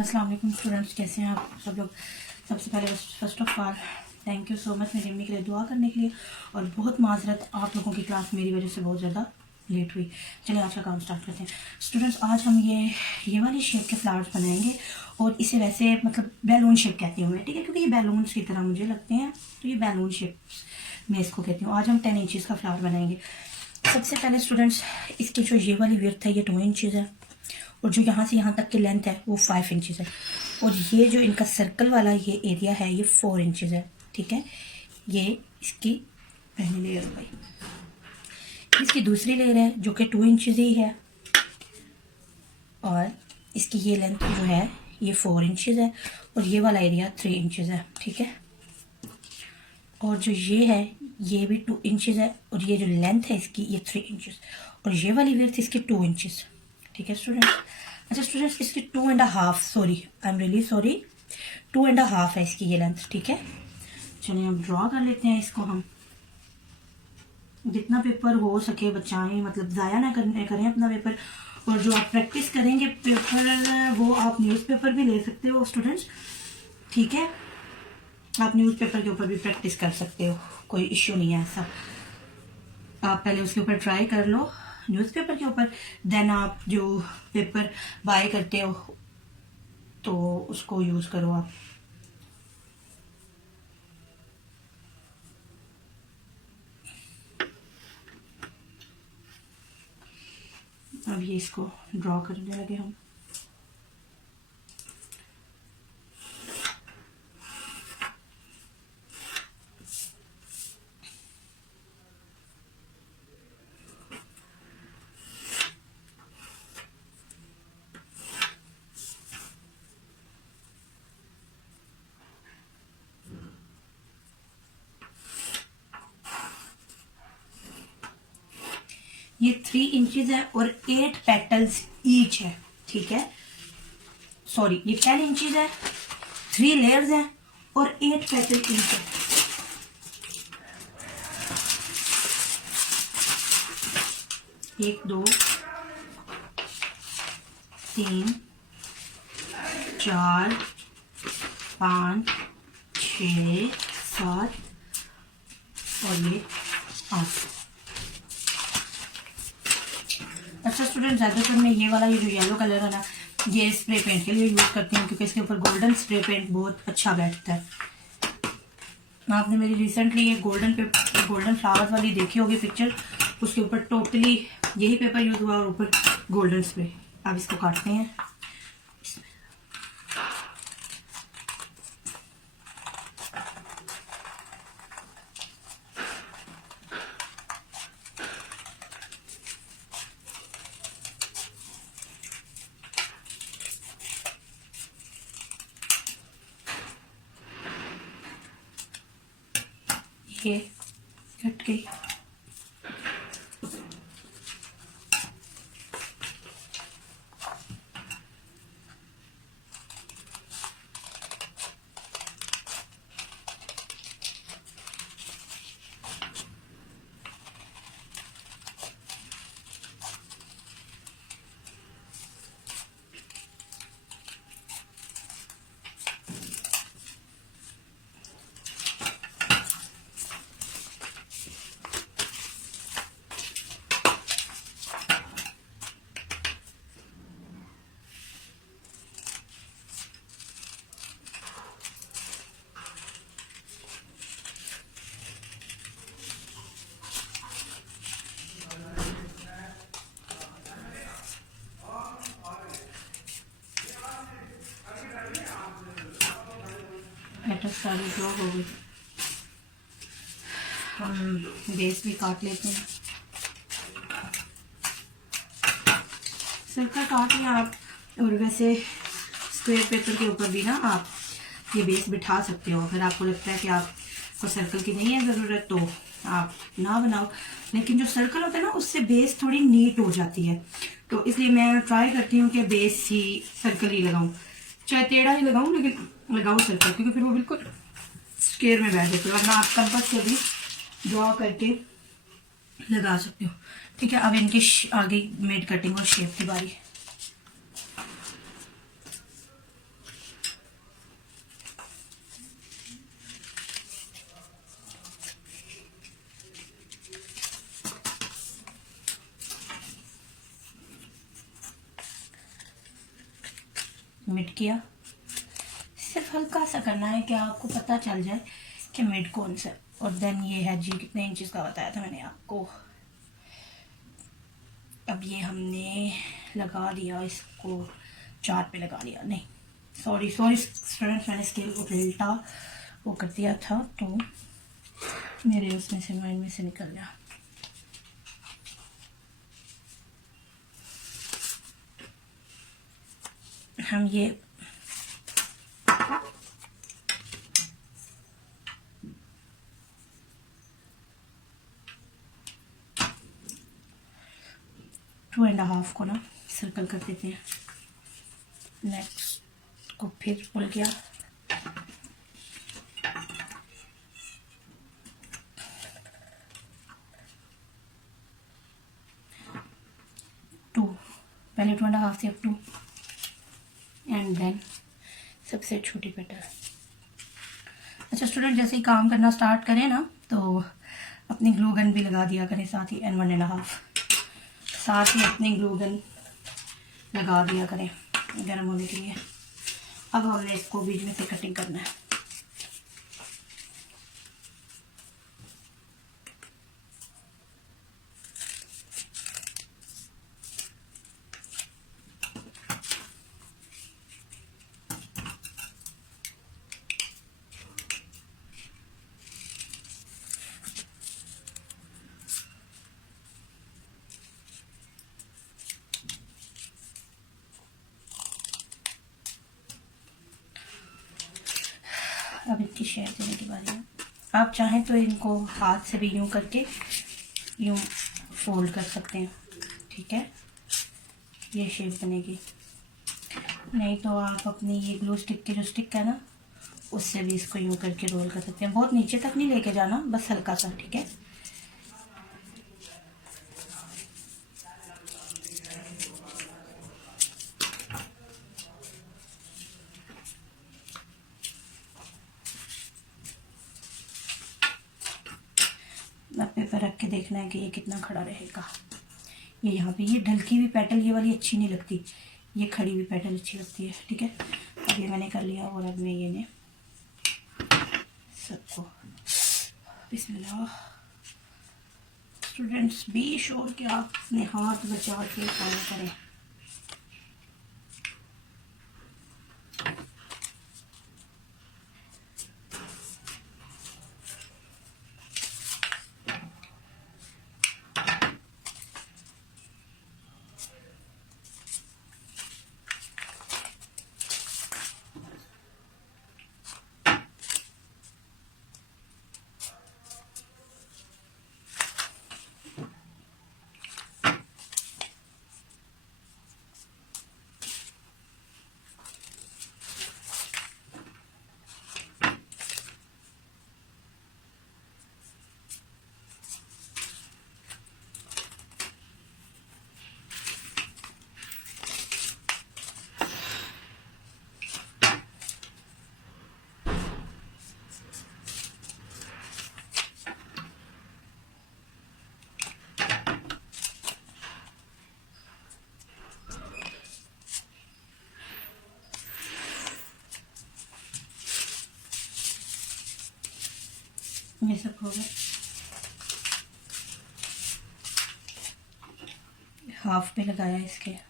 अस्सलाम वालेकुम स्टूडेंट्स, कैसे हैं आप सब लोग। सबसे पहले first of all thank you so much मेरी अम्मी के लिए दुआ करने के लिए, और बहुत माजरत आप लोगों की क्लास मेरी वजह से बहुत ज़्यादा लेट हुई। चलिए आज का काम स्टार्ट करते हैं स्टूडेंट्स। आज हम ये वाली शेप के फ्लावर्स बनाएंगे, और इसे वैसे मतलब बैलून शेप कहती हूँ मैं, ठीक है, क्योंकि ये बैलून्स की तरह मुझे लगते हैं, तो ये बैलून शेप मैं इसको कहती हूँ। आज हम 10 इंचज़ का फ्लावर बनाएंगे। सबसे पहले स्टूडेंट्स, इसकी जो ये वाली विड्थ है ये 2 इंचज़ है, और जो यहाँ से यहाँ तक की लेंथ है वो 5 इंचज़ है, और ये जो इनका सर्कल वाला ये एरिया है ये 4 इंचज़ है, ठीक है। ये इसकी पहली लेयर हो गई। इसकी दूसरी लेयर है जो कि 2 इंचज़ ही है, और इसकी ये लेंथ जो है ये 4 इंचज़ है, और ये वाला एरिया 3 इंचज़ है, ठीक है। और जो ये है ये भी 2 इंचज़ है, और ये जो लेंथ है इसकी ये 3 इंचज़, और ये वाली विड्थ इसकी 2 इंचज़, ठीक है स्टूडेंट्स। अच्छा स्टूडेंट्स, इसकी 2.5 sorry, I am really sorry, 2.5 है इसकी ये लेंथ, ठीक है। चलिए अब ड्रॉ कर लेते हैं इसको। हम जितना पेपर हो सके बचाएं, मतलब ज़ाया ना करें अपना पेपर। और जो आप प्रैक्टिस करेंगे पेपर वो आप न्यूज़पेपर भी ले सकते हो स्टूडेंट्स, ठीक है। आप न्यूज़पेपर के ऊपर भी प्रैक्टिस कर सकते हो, कोई इश्यू नहीं है ऐसा। आप पहले उसके ऊपर ट्राई कर लो न्यूज़पेपर के ऊपर, देन आप जो पेपर बाय करते हो तो उसको यूज़ करो आप। अब ये इसको ड्रॉ करने लगे हम। ये 3 इंचज़ है और 8 पेटल्स ईच है, ठीक है। सॉरी, ये 10 इंचज़ है, 3 लेयर्स हैं और 8 पेटल ईच है। एक, दो, तीन, 4, 5, 6, 7 और ये 8। अच्छा स्टूडेंट, ज़्यादातर मैं ये वाला, ये जो येलो कलर है ना, ये स्प्रे पेंट के लिए यूज़ करती हूँ, क्योंकि इसके ऊपर गोल्डन स्प्रे पेंट बहुत अच्छा बैठता है। आपने मेरी रिसेंटली ये गोल्डन फ्लावर्स वाली देखी होगी पिक्चर, उसके ऊपर टोटली यही पेपर यूज़ हुआ और ऊपर गोल्डन स्प्रे। अब इसको काटते हैं। ये कट गई। सारी ड्रॉ हो गई। हम बेस भी काट लेते हैं। सर्कल काट लिया आप, और वैसे स्क्वायर पेपर के ऊपर भी ना आप ये बेस बिठा सकते हो। अगर आपको लगता है कि आपको सर्कल की नहीं है ज़रूरत तो आप ना बनाओ, लेकिन जो सर्कल होता है ना उससे बेस थोड़ी नीट हो जाती है, तो इसलिए मैं ट्राई करती हूँ कि बेस ही सर्कल ही लगाऊँ, चाहे टेढ़ा ही लगाऊँ, लेकिन लगाऊँ सर्कल, क्योंकि फिर वो बिल्कुल स्क्वायर में बैठ जाते हो। वरना आप कंपास से भी ड्रॉ करके लगा सकते हो, ठीक है। अब इनकी आगे मेड कटिंग और शेप की बारी है। मिड किया। सिर्फ हल्का सा करना है कि आपको पता चल जाए कि मिड कौन सा। और देन ये है जी, कितने इंचेस का बताया था मैंने आपको। अब ये हमने लगा दिया, इसको चार पे लगा लिया, नहीं सॉरी स्टूडेंट्स, मैंने स्केल को उल्टा वो कर दिया था तो मेरे उसमें से माइंड में से निकल गया। हम ये टू एंड हाफ को ना सर्कल कर देते हैं। नेक्स्ट को फिर पुल किया, टू, पहले 2.5 से अब 2 एंड देन सबसे छोटी पेटल। अच्छा स्टूडेंट, जैसे ही काम करना स्टार्ट करें ना तो अपनी ग्लू गन भी लगा दिया करें साथ ही, एंड 1.5 साथ ही अपनी ग्लू गन लगा दिया करें गर्म होने के लिए। अब हमने इसको बीच में से कटिंग करना है। अब इनकी शेप देने की बारी है। आप चाहें तो इनको हाथ से भी यूं करके यूं फोल्ड कर सकते हैं, ठीक है, ये शेप बनेगी। नहीं तो आप अपनी ये ग्लू स्टिक की जो स्टिक है ना, उससे भी इसको यूं करके रोल कर सकते हैं। बहुत नीचे तक नहीं लेके जाना, बस हल्का सा, ठीक है। पेपर रख के देखना है कि ये कितना खड़ा रहेगा। ये यहाँ पे ये ढलकी हुई पेटल ये वाली अच्छी नहीं लगती, ये खड़ी हुई पेटल अच्छी लगती है, ठीक है। अब ये मैंने कर लिया और अब मैं ये ने सबको बिस्मिल्लाह। स्टूडेंट्स बी श्योर कि आप अपने हाथ बचा के काम करें। ये सब हो गया, हाफ पे लगाया इसके। अच्छा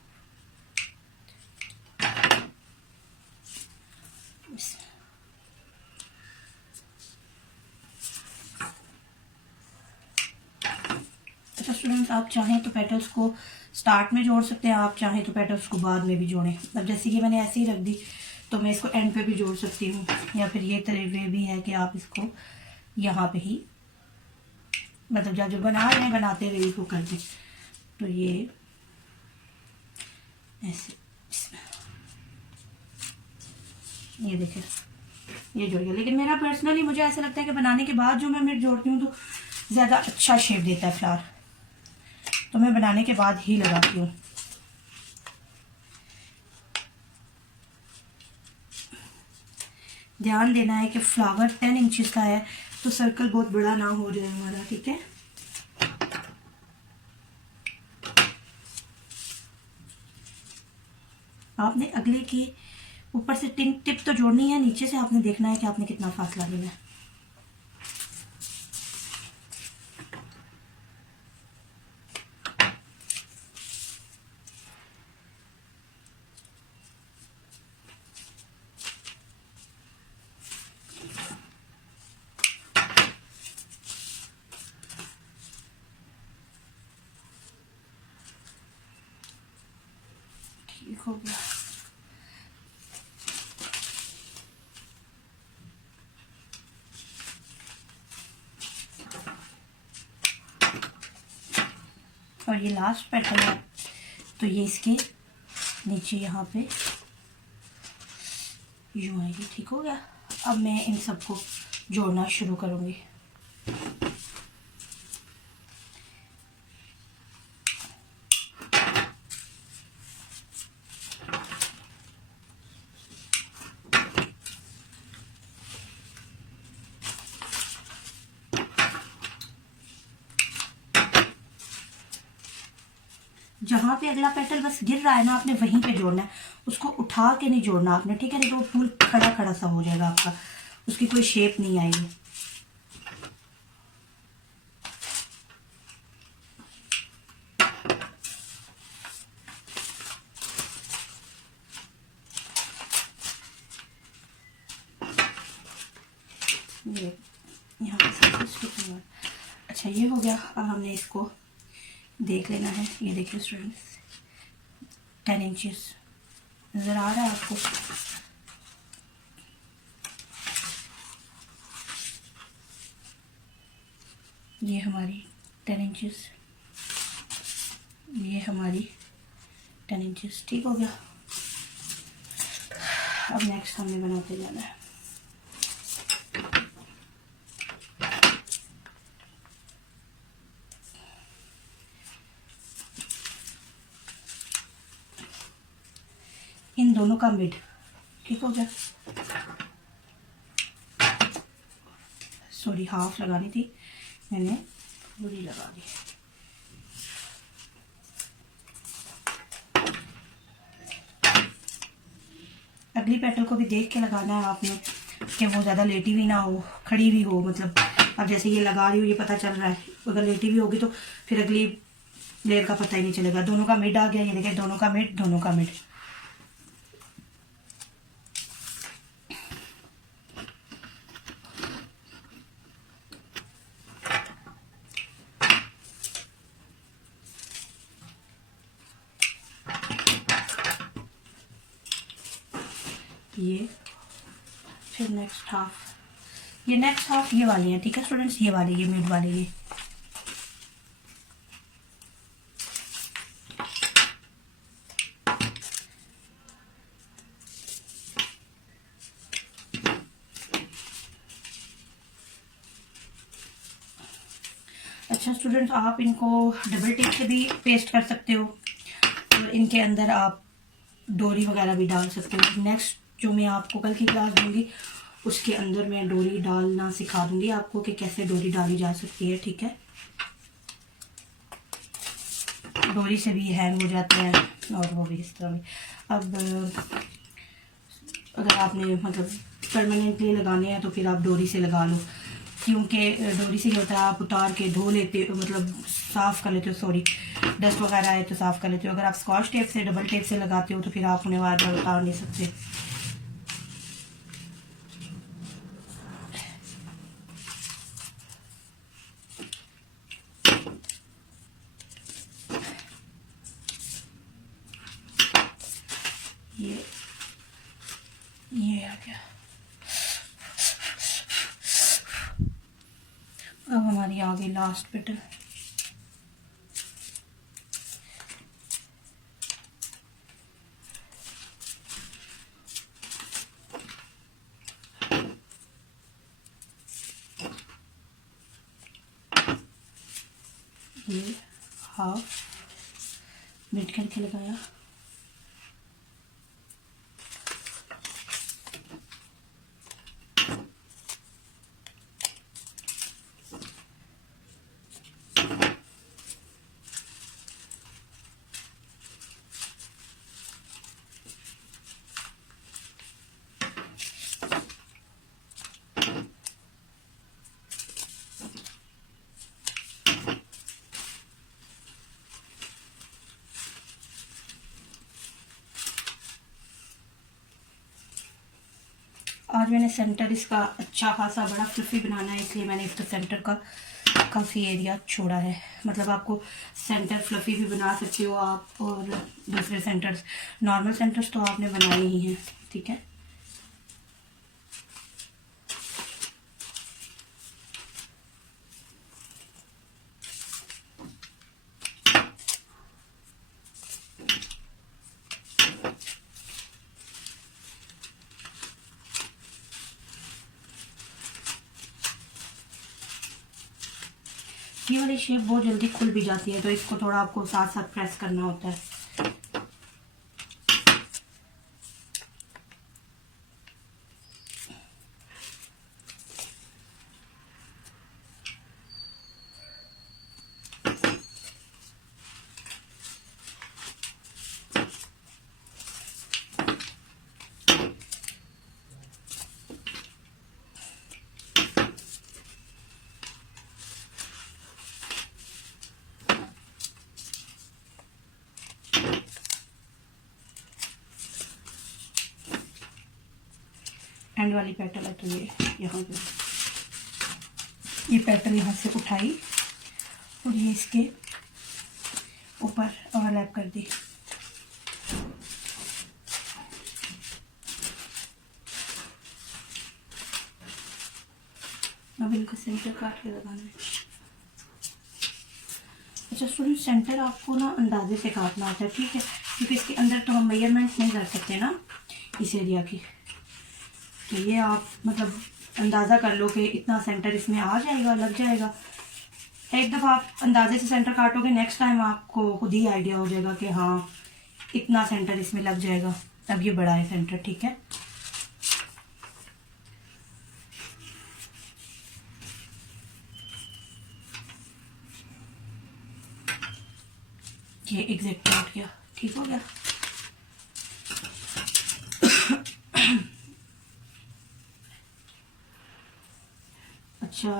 स्टूडेंट्स, आप चाहें तो पेटल्स को स्टार्ट में जोड़ सकते हैं, आप चाहें तो पेटल्स को बाद में भी जोड़ें। अब जैसे कि मैंने ऐसे ही रख दी तो मैं इसको एंड पे भी जोड़ सकती हूँ, या फिर ये तरीके भी है कि आप इसको यहाँ पे ही, मतलब जब जो बना रहे हैं बनाते हुए इसको कर दें। तो ये ऐसे, ये देखिए ये जुड़ गया। लेकिन मेरा पर्सनली मुझे ऐसा लगता है कि बनाने के बाद जो मैं मिर्च जोड़ती हूँ तो ज़्यादा अच्छा शेप देता है फ्लावर, तो मैं बनाने के बाद ही लगाती हूँ। ध्यान देना है कि फ्लावर 10 इंचेस का है तो सर्कल बहुत बड़ा ना हो जाए हमारा, ठीक है। आपने अगले की ऊपर से टिप तो जोड़नी है, नीचे से आपने देखना है कि आपने कितना फासला लेना है। ठीक हो गया। और ये लास्ट पेटल है, तो ये इसके नीचे यहाँ पे यूँ आएगी। ठीक हो गया। अब मैं इन सबको जोड़ना शुरू करूँगी। जहाँ पे अगला पेटल बस गिर रहा है ना, आपने वहीं पे जोड़ना है, उसको उठा के नहीं जोड़ना आपने, ठीक है? नहीं तो वो फूल खड़ा खड़ा सा हो जाएगा आपका, उसकी कोई शेप नहीं आएगी। ये यहाँ पे अच्छा ये हो गया। अब हमने इसको देख लेना है। ये देखिए स्टूडेंट्स, 10 इंचेस नज़र आ रहा है आपको? ये हमारी 10 इंचेस, ये हमारी 10 इंचेस। ठीक हो गया। अब नेक्स्ट हमने बनाते जाना है। इन दोनों का मिड। ठीक हो गया। सॉरी, हाफ लगानी थी, मैंने पूरी लगा दी। अगली पेटल को भी देख के लगाना है आपने कि वो ज़्यादा लेटी भी ना हो, खड़ी भी हो। मतलब अब जैसे ये लगा रही हूँ, ये पता चल रहा है, अगर लेटी भी होगी तो फिर अगली लेयर का पता ही नहीं चलेगा। दोनों का मिड आ गया। ये देखिए, दोनों का मिड, दोनों का मिड। ये फिर नेक्स्ट हाफ, ये नेक्स्ट हाफ ये वाली है। ठीक है स्टूडेंट्स, ये वाली, ये मिड वाली, ये अच्छा स्टूडेंट्स, आप इनको डबल टिप से भी पेस्ट कर सकते हो और इनके अंदर आप डोरी वगैरह भी डाल सकते हो। नेक्स्ट जो मैं आपको कल की क्लास दूंगी उसके अंदर मैं डोरी डालना सिखा दूंगी आपको कि कैसे डोरी डाली जा सकती है। ठीक है, डोरी से भी हैंग हो जाते हैं और वो भी इस तरह भी। अब अगर आपने मतलब परमानेंटली लगाने हैं तो फिर आप डोरी से लगा लो, क्योंकि डोरी से क्या होता है, आप उतार के धो लेते हो, मतलब साफ़ कर लेते हो, सॉरी डस्ट वगैरह है तो साफ़ कर लेते हो। अगर आप स्कॉच टेप से, डबल टेप से लगाते हो तो फिर आप उन्हें बार बार उतार नहीं सकते। ये आ गया। अब हमारी आ गई लास्ट पेटल। ये हाफ बीट करके लगाया। आज मैंने सेंटर इसका अच्छा खासा बड़ा फ्लफी बनाना है, इसलिए मैंने इसका सेंटर का काफ़ी एरिया छोड़ा है। मतलब आपको सेंटर फ्लफी भी बना सकते हो आप, और दूसरे सेंटर्स, नॉर्मल सेंटर्स तो आपने बनाए ही हैं, ठीक है। ये वाली शेप बहुत जल्दी खुल भी जाती है, तो इसको थोड़ा आपको साथ साथ प्रेस करना होता है। एंड वाली पेटल है, तो ये यहाँ पे ये पेटल यहाँ से उठाई और ये इसके ऊपर ओवरलैप कर दी। अब इनको सेंटर काट के लगाना है। अच्छा स्टूडेंट, सेंटर आपको ना अंदाजे से काटना होता है, ठीक है, क्योंकि इसके अंदर तो हम मेजरमेंट नहीं कर सकते ना इस एरिया की। तो ये आप मतलब अंदाज़ा कर लो कि इतना सेंटर इसमें आ जाएगा, लग जाएगा। एक दफ़ा आप अंदाजे से सेंटर काटोगे, नेक्स्ट टाइम आपको खुद ही आइडिया हो जाएगा कि हाँ इतना सेंटर इसमें लग जाएगा। अब ये बड़ा है सेंटर, ठीक है। ये एग्जैक्ट बैठ गया, ठीक हो गया। अच्छा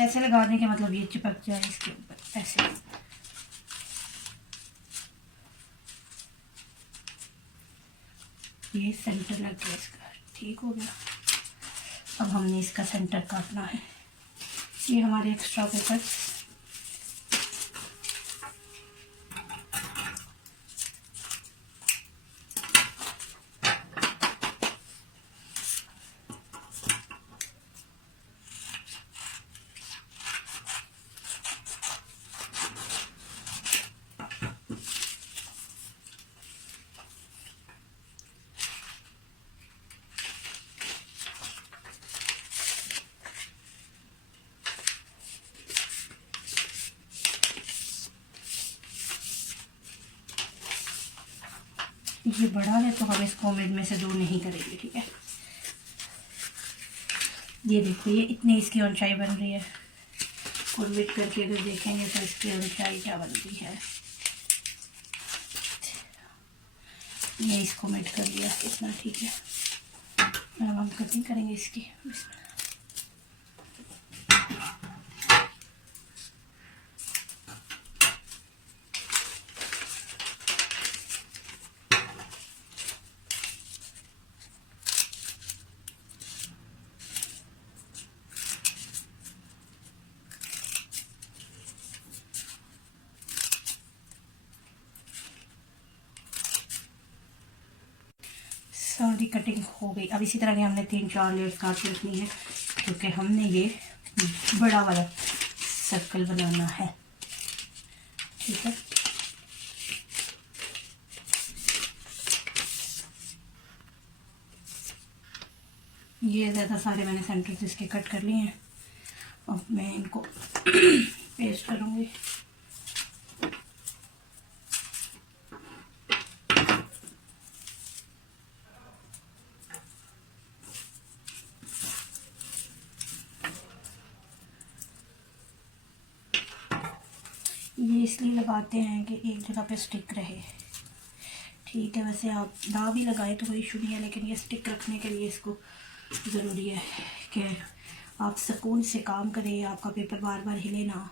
ऐसे लगाने के मतलब ये चिपक जाए इसके ऊपर, ऐसे। ये सेंटर लग गया इसका, ठीक हो गया। अब हमने इसका सेंटर काटना है। ये हमारे एक्स्ट्रा पेपर्स, ये बड़ा है तो हम इसको मिड में से दूर नहीं करेंगे, ठीक है। ये देखो ये इतनी इसकी ऊंचाई बन रही है, और मिड करके अगर देखेंगे तो इसकी ऊंचाई क्या बन रही है। ये इसको मिड कर लिया इतना, ठीक है। अब हम कटिंग करेंगे इसकी। सारी कटिंग हो गई। अब इसी तरह की हमने 3-4 लेयर्स काट के रखनी है, क्योंकि हमने ये बड़ा वाला सर्कल बनाना है, ठीक है। ये ज़्यादा सारे मैंने सेंटर इसके कट कर लिए हैं। अब मैं इनको पेस्ट करूँगी। ये इसलिए लगाते हैं कि एक जगह पे स्टिक रहे, ठीक है। वैसे आप ना भी लगाए तो कोई इशू नहीं है, लेकिन ये स्टिक रखने के लिए इसको ज़रूरी है कि आप सुकून से काम करें, आपका पेपर बार बार हिले ना।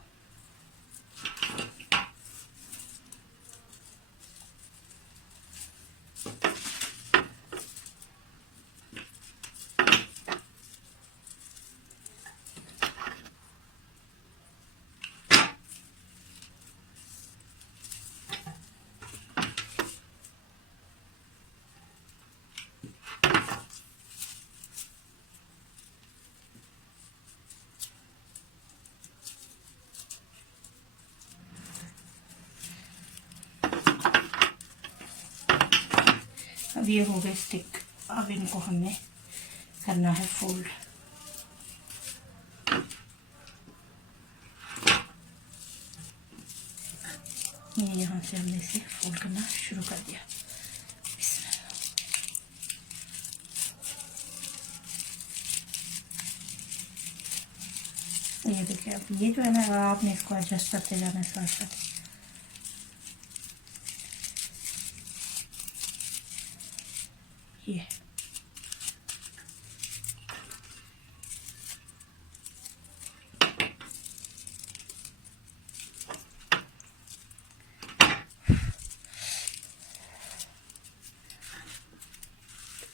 अब ये हो गए स्टिक, अब इनको हमने करना है फोल्ड। ये यहाँ से हमने इसे फोल्ड करना शुरू कर दिया। ये देखिए, अब ये जो है ना, आपने इसको एडजस्ट करते जाना है साथ साथ। ये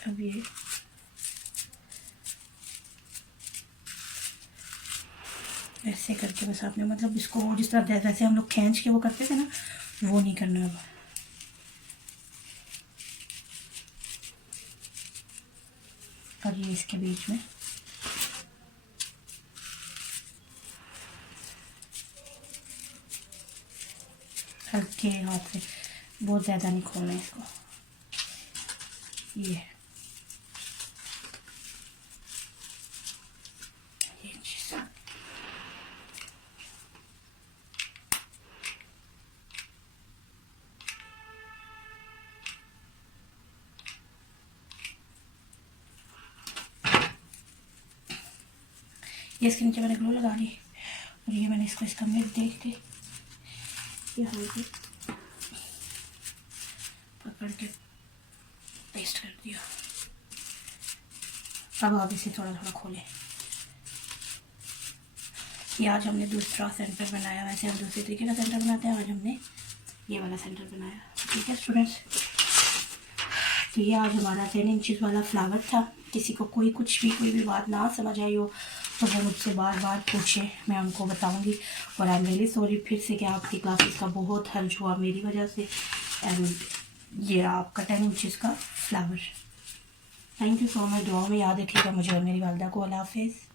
अब ये ऐसे करके बस आपने, मतलब इसको जिस तरह जैसे हम लोग खींच के वो करते थे ना, वो नहीं करना। अब और ये इसके बीच में हल्के हाथ से, बहुत ज़्यादा नहीं खोलना है इसको। ये चीज़ ये इसके नीचे मैंने ग्लू लगा दी, और ये मैंने इसको इसका मिड देख के ये हल्के पकड़ के पेस्ट कर दिया। अब आप इसे थोड़ा थोड़ा खोलें। ये आज हमने दूसरा सेंटर बनाया, वैसे हम दूसरे तरीके का सेंटर बनाते हैं, आज हमने ये वाला सेंटर बनाया। ठीक है स्टूडेंट्स, तो ये आज हमारा 10 इंचेस वाला फ्लावर था। किसी को कोई भी बात ना समझ आई हो तो वो मुझसे बार बार पूछे, मैं उनको बताऊंगी। और आई एम रियली सॉरी फिर से कि आपकी क्लासेस का बहुत हर्ज हुआ मेरी वजह से। एंड ये आपका 10 इंचेस का flower. Thank you so much. दुआ में याद रखिएगा मुझे और मेरी वालिदा को। अल्लाह हाफिज़।